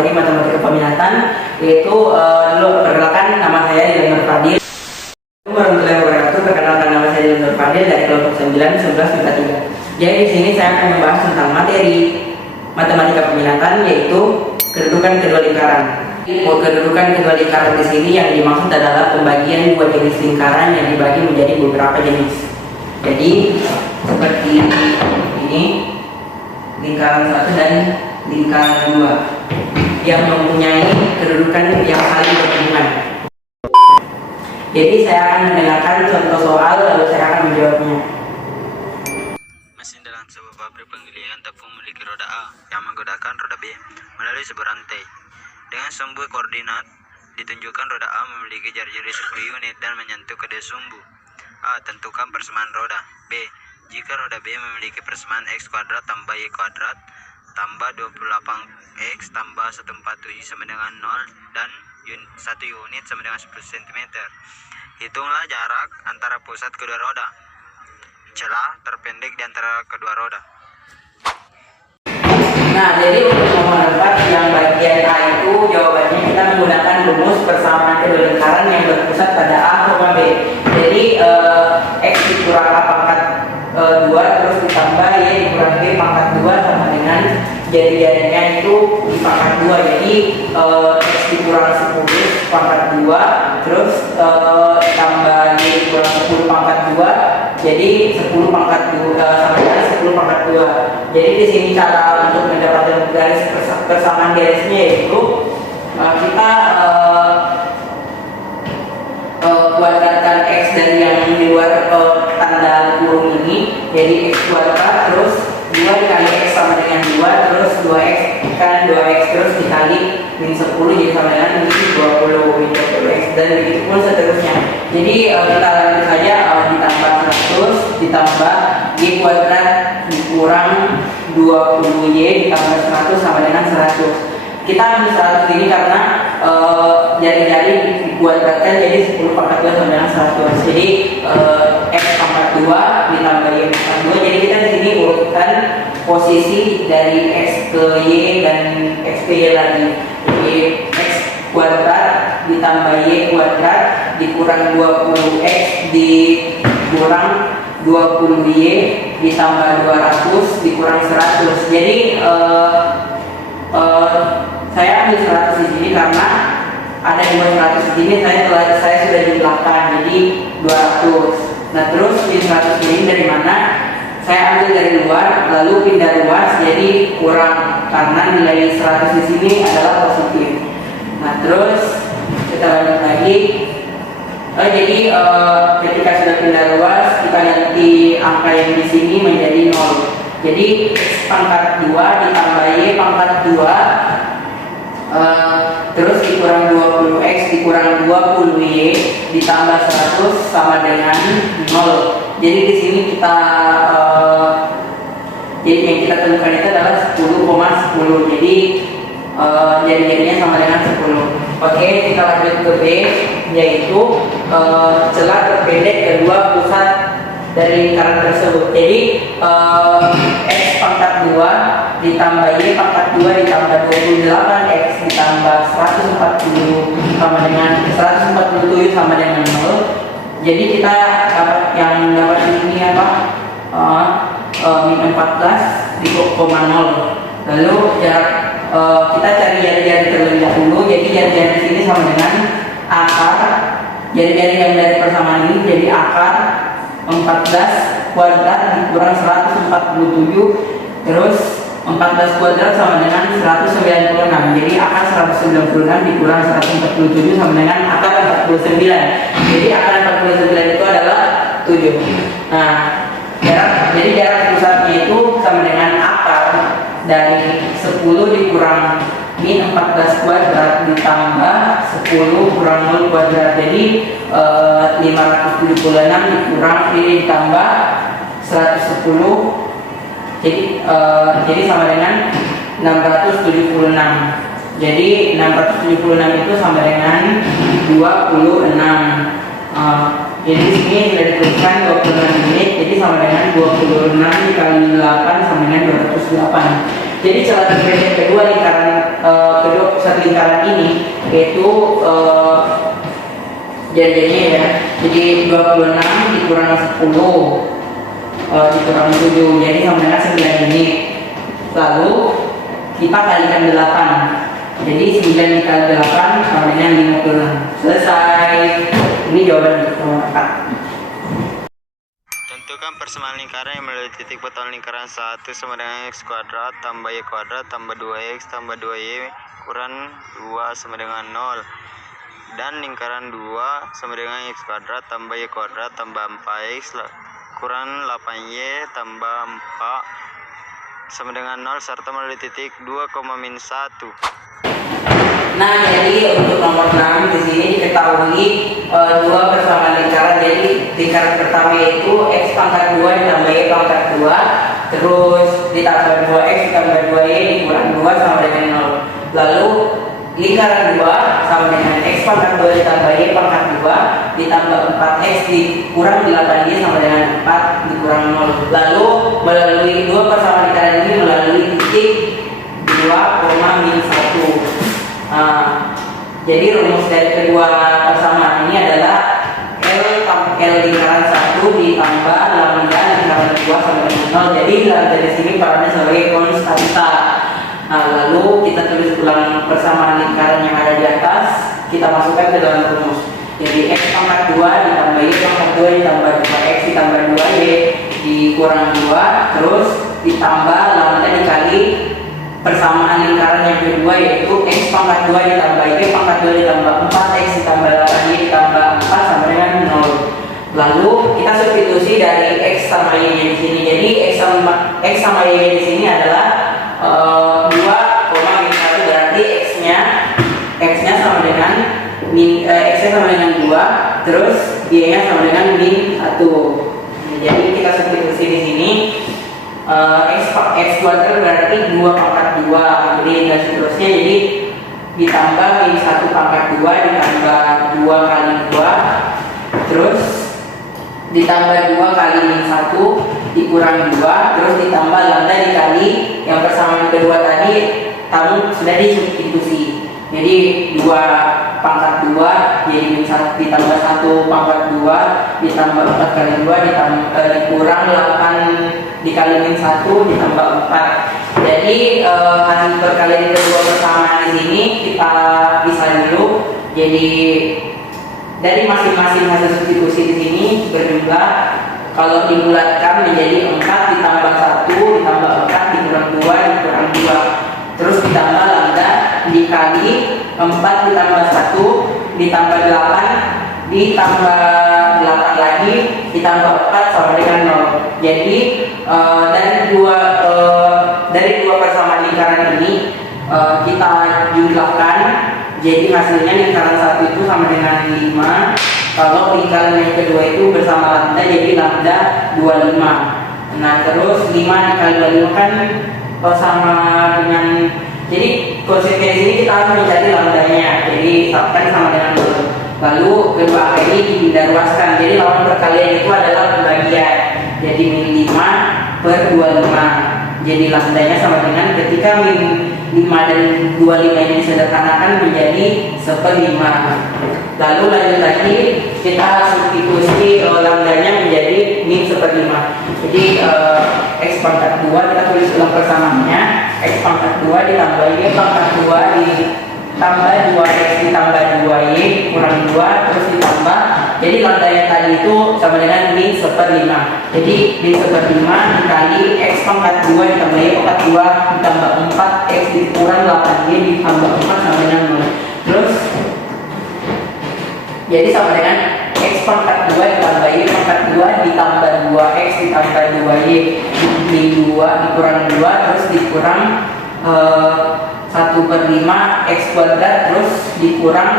materi matematika peminatan, yaitu dulu perkenalkan nama saya Dylan Nur Fadil. Warahmatullahi wabarakatuh. Perkenalkan nama saya Dylan Nur Fadil dari kelompok 9 11 MIPA 3. Jadi di sini saya akan membahas tentang materi matematika peminatan, yaitu kedudukan kedua lingkaran. Kedudukan kedua lingkaran di sini yang dimaksud adalah pembagian dua jenis lingkaran yang dibagi menjadi beberapa jenis. Jadi seperti ini, lingkaran 1 dan lingkaran 2 yang mempunyai kedudukan yang saling berhubungan. Jadi saya akan mendengarkan contoh soal lalu saya akan menjawabnya. Mesin dalam sebuah pabrik penggilingan tepung memiliki roda A yang menggunakan roda B melalui sebuah rantai. Dengan sumbu koordinat ditunjukkan roda A memiliki jari-jari 10 unit dan menyentuh kedua sumbu. A. Tentukan persamaan roda. B. Jika roda B memiliki persamaan X kuadrat tambah Y kuadrat tambah 28X tambah 147 sama dengan 0 dan 1 unit sama dengan 10 cm. Hitunglah jarak antara pusat kedua roda. Celah terpendek di antara kedua roda. Nah, jadi untuk nomor 4 yang bagian A itu jawabannya kita menggunakan rumus persamaan kedua lingkaran yang berpusat pada A, B. Jadi X dikurang A pangkat 2 terus ditambah Y dikurang B pangkat 2 sama dengan jari-jarinya itu di pangkat 2. Jadi X dikurang 10 pangkat 2 terus tambah Y dikurang 10 pangkat 2 jadi 10 pangkat 2 sama dengan 10 pangkat 2. Jadi di sini cara untuk mendapatkan garis persamaan garisnya yaitu kita kuadratkan X dari yang di luar tanda kurung ini, jadi X kuadrat terus 2 dikali X sama dengan 2 terus 2X kan 2X terus dikali min 10 jadi sama dengan min 20 min 20X dan begitu pun seterusnya. Jadi kita lanjut saja, ditambah 100 ditambah Y kuadrat dikurang 20Y ditambah 100 sama dengan 100. Kita ambil 100 ini karena jari-jari dikuadratkan jadi 10 pangkat 2 sama dengan 100. Jadi X pangkat 2 ditambah Y pangkat 2. Jadi kita di sini urutkan posisi dari X ke Y dan X ke Y lagi. Jadi X kuadrat ditambah Y kuadrat dikurang 20X dikurang 20Y ditambah 200 dikurang 100. Jadi saya ambil 100 di sini karena ada 200 di sini, saya sudah jumlahkan jadi 200. Nah terus min 100 ini dari mana? Saya ambil dari luar lalu pindah luas jadi kurang karena nilai 100 di sini adalah positif. Nah terus kita lanjut lagi. Jadi ketika sudah pindah luas kita ganti angka yang di sini menjadi 0. Jadi X pangkat 2 ditambah Y pangkat 2 terus dikurang 20X dikurang 20Y ditambah 100 sama dengan 0. Jadi di sini kita jadi yang kita temukan itu adalah 10,10. Jadi jari-jarinya sama dengan 10. Oke, kita lanjut ke B, yaitu celah terpendek kedua pusat dari lingkaran tersebut. Jadi X pangkat 2 ditambah Y pangkat 2 ditambah 28X ditambah 140 sama dengan 147 sama dengan 0. Jadi kita dapat yang dapat di sini apa? Min 14 di 0,0. Lalu jarak kita cari jari-jari terlebih dahulu. Jadi jari-jari di sini sama dengan akar. Jari-jari yang dari persamaan ini jadi akar 14 kuadrat dikurang 147 terus 14 kuadrat sama dengan 196. Jadi akar 196 dikurang 147 sama dengan akar 49. Jadi akar 49 itu adalah 7. Nah, jarak pusatnya itu sama dengan akar dari 10 dikurang min 14 kuadrat ditambah 10 kurang 0 kuadrat. Jadi 576 dikurang ini ditambah 110 jadi sama dengan 676. Jadi 676 itu sama dengan 26. Jadi di sini sudah dituliskan 26 menit, jadi sama dengan 26 dikali 8 sama dengan 208. Jadi celah terpendek kedua lingkaran pusat lingkaran ini, yaitu jadinya ya, jadi 26 dikurang 10 dikurang 7, jadi sama dengan 9 ini. Lalu kita kalikan 8, jadi 9 dikali 8 sama dengan 56. Selesai. Ini jawaban untuk nomor 4. Tentukan persamaan lingkaran yang melalui titik batuan lingkaran 1 sama dengan x kuadrat tambah y kuadrat tambah 2x tambah 2y kurang 2 sama dengan 0. Dan lingkaran 2 sama dengan x kuadrat tambah y kuadrat tambah 4x kurang 8y tambah 4 sama dengan 0 serta melalui titik 2, min 1. Nah, jadi untuk nomor 6 di sini diketahui dua persamaan lingkaran. Jadi lingkaran pertama yaitu x pangkat 2 ditambah y pangkat 2, terus ditambah 2x ditambah 2y dikurang 2 sama dengan 0. Lalu lingkaran 2 sama dengan x pangkat 2 ditambah y pangkat 2 ditambah 4x dikurang 8y sama dengan 4 dikurang 0. Lalu melalui dua persamaan lingkaran ini melalui titik 2, min 1. Jadi rumus dari kedua persamaan ini adalah L lingkaran 1 ditambah lambda lingkaran 2 sama dengan 0. Jadi lambda di sini perannya sebagai konstanta. Lalu kita tulis ulang persamaan lingkaran yang ada di atas, kita masukkan ke dalam rumus. Jadi x pangkat 2 ditambah y pangkat 2 ditambah 2x ditambah 2y dikurang 2, terus ditambah lambda dikali persamaan lingkaran yang kedua yaitu x pangkat 2 ditambah y pangkat 2 ditambah 4x ditambah 8y ditambah 4 sama dengan 0. Lalu kita substitusi dari x sama y nya di sini. Jadi x sama y nya di sini adalah 2, min 1, berarti x-nya sama dengan x-nya sama dengan 2, terus y-nya sama dengan min 1. Jadi kita substitusi di sini. X kuadrat berarti 2 pangkat 2, dan seterusnya, jadi ditambah min 1 pangkat 2 ditambah 2 kali 2, terus ditambah 2 kali min 1 dikurang 2, terus ditambah lambda dikali yang persamaan kedua tadi kamu sudah disubstitusi. Jadi 2 pangkat 2 jadi min 1 ditambah 1 pangkat 2 ditambah 4 kali 2 dikurang 8 dikali min 1 ditambah 4. Jadi hasil perkalian kedua persamaan di sini kita bisa dulu. Jadi dari masing-masing hasil substitusi di sini berjumlah, kalau dibulatkan menjadi 4 ditambah 1 ditambah 4 dikurang 2 dikurang 2, terus ditambah lambda dikali 4 ditambah 1 ditambah 8 ditambah 8 lagi ditambah 4 sama dengan 0. Jadi dari dua persamaan lingkaran ini kita jumlahkan, jadi hasilnya lingkaran satu itu sama dengan 5. Kalau lingkaran yang kedua itu bersama lambda, jadi lambda 25. Nah, terus 5 dikali 25 kan sama dengan, jadi konsekuensi ini kita harus mencari lambdanya, jadi kan sama dengan 0. Lalu kedua angka ini dipindah ruaskan, jadi lawan perkalian itu adalah pembagian, jadi min 5 per 25. Jadi lambdanya sama dengan, ketika min 5 dan 25 ini disederhanakan menjadi 1/5. Lalu lanjut lagi, kita substitusi lambdanya menjadi min 1/5. Jadi x pangkat 2 kita tulis ulang persamaannya, x pangkat 2 ditambah y pangkat 2 ditambah 2x ditambah 2y kurang 2, terus ditambah, jadi lambdanya tadi itu sama dengan min 1/5. Jadi min 1/5 dikali x pangkat 2 ditambah y pangkat 2 ditambah 4x dikurang 8y ditambah 4 sama dengan 0. Terus jadi sama dengan x pangkat 2 ditambah y pangkat 2 ditambah 2x ditambah 2y min 2 dikurang 2, terus dikurang 1/5 x kuadrat, terus dikurang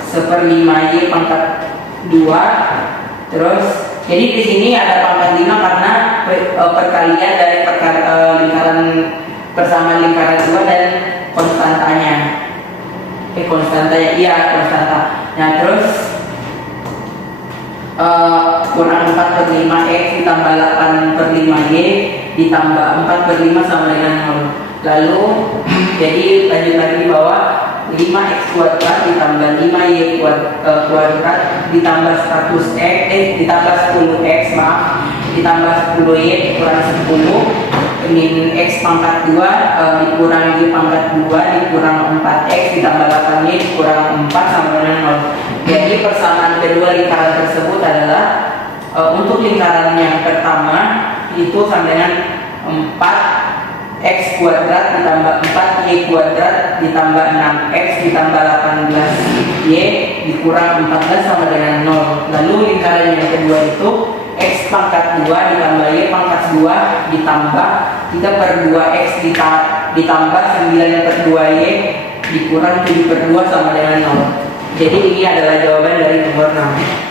1/5y pangkat 2. Terus jadi di sini ada pangkat 5 karena perkalian dari lingkaran persamaan lingkaran 2 dan konstantanya. Konstanta. Nah, terus kurang 4/5x ditambah 8/5y ditambah 4/5 sama dengan 0. Lalu jadi lanjut lagi di bawah, 5x kuadrat ditambah 5y kuadrat ditambah 10x ditambah 10y kurang 10 min x pangkat 2 dikurangi pangkat 2 dikurang 4x ditambah 8y dikurang 4 sama dengan 0. Jadi persamaan kedua lingkaran tersebut adalah untuk lingkaran yang pertama itu sama dengan 4x kuadrat ditambah 4y kuadrat ditambah 6x ditambah 18y dikurang 14 sama dengan 0. Lalu lingkaran yang kedua itu x pangkat 2 ditambah y pangkat 2 ditambah 3 per 2x ditambah 9 per 2y dikurang 7 per 2 sama dengan 0. Jadi ini adalah jawaban dari nomor 6.